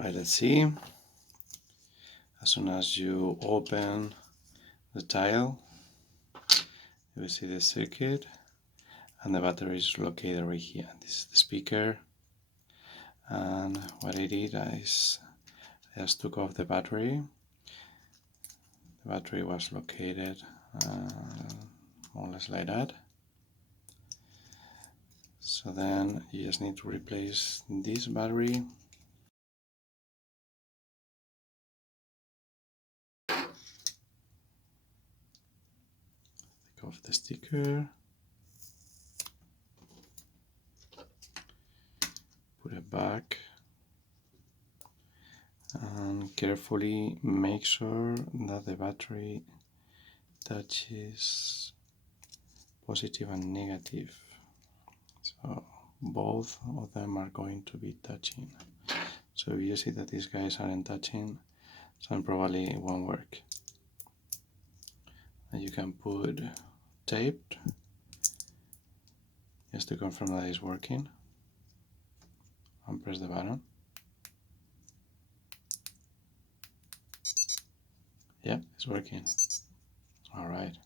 Right, let's see. As soon as you open the tile, you will see the circuit, and the battery is located right here. This is the speaker, and what I did is I just took off the battery. The battery was located more or less like that. So then you just need to replace this battery. Take off the sticker. Put it back. And carefully make sure that the battery touches positive and negative. So both of them are going to be touching. So if you see that these guys aren't touching, so probably it won't work. And you can put tape just to confirm that it's working, and press the button. Yep, it's working. All right.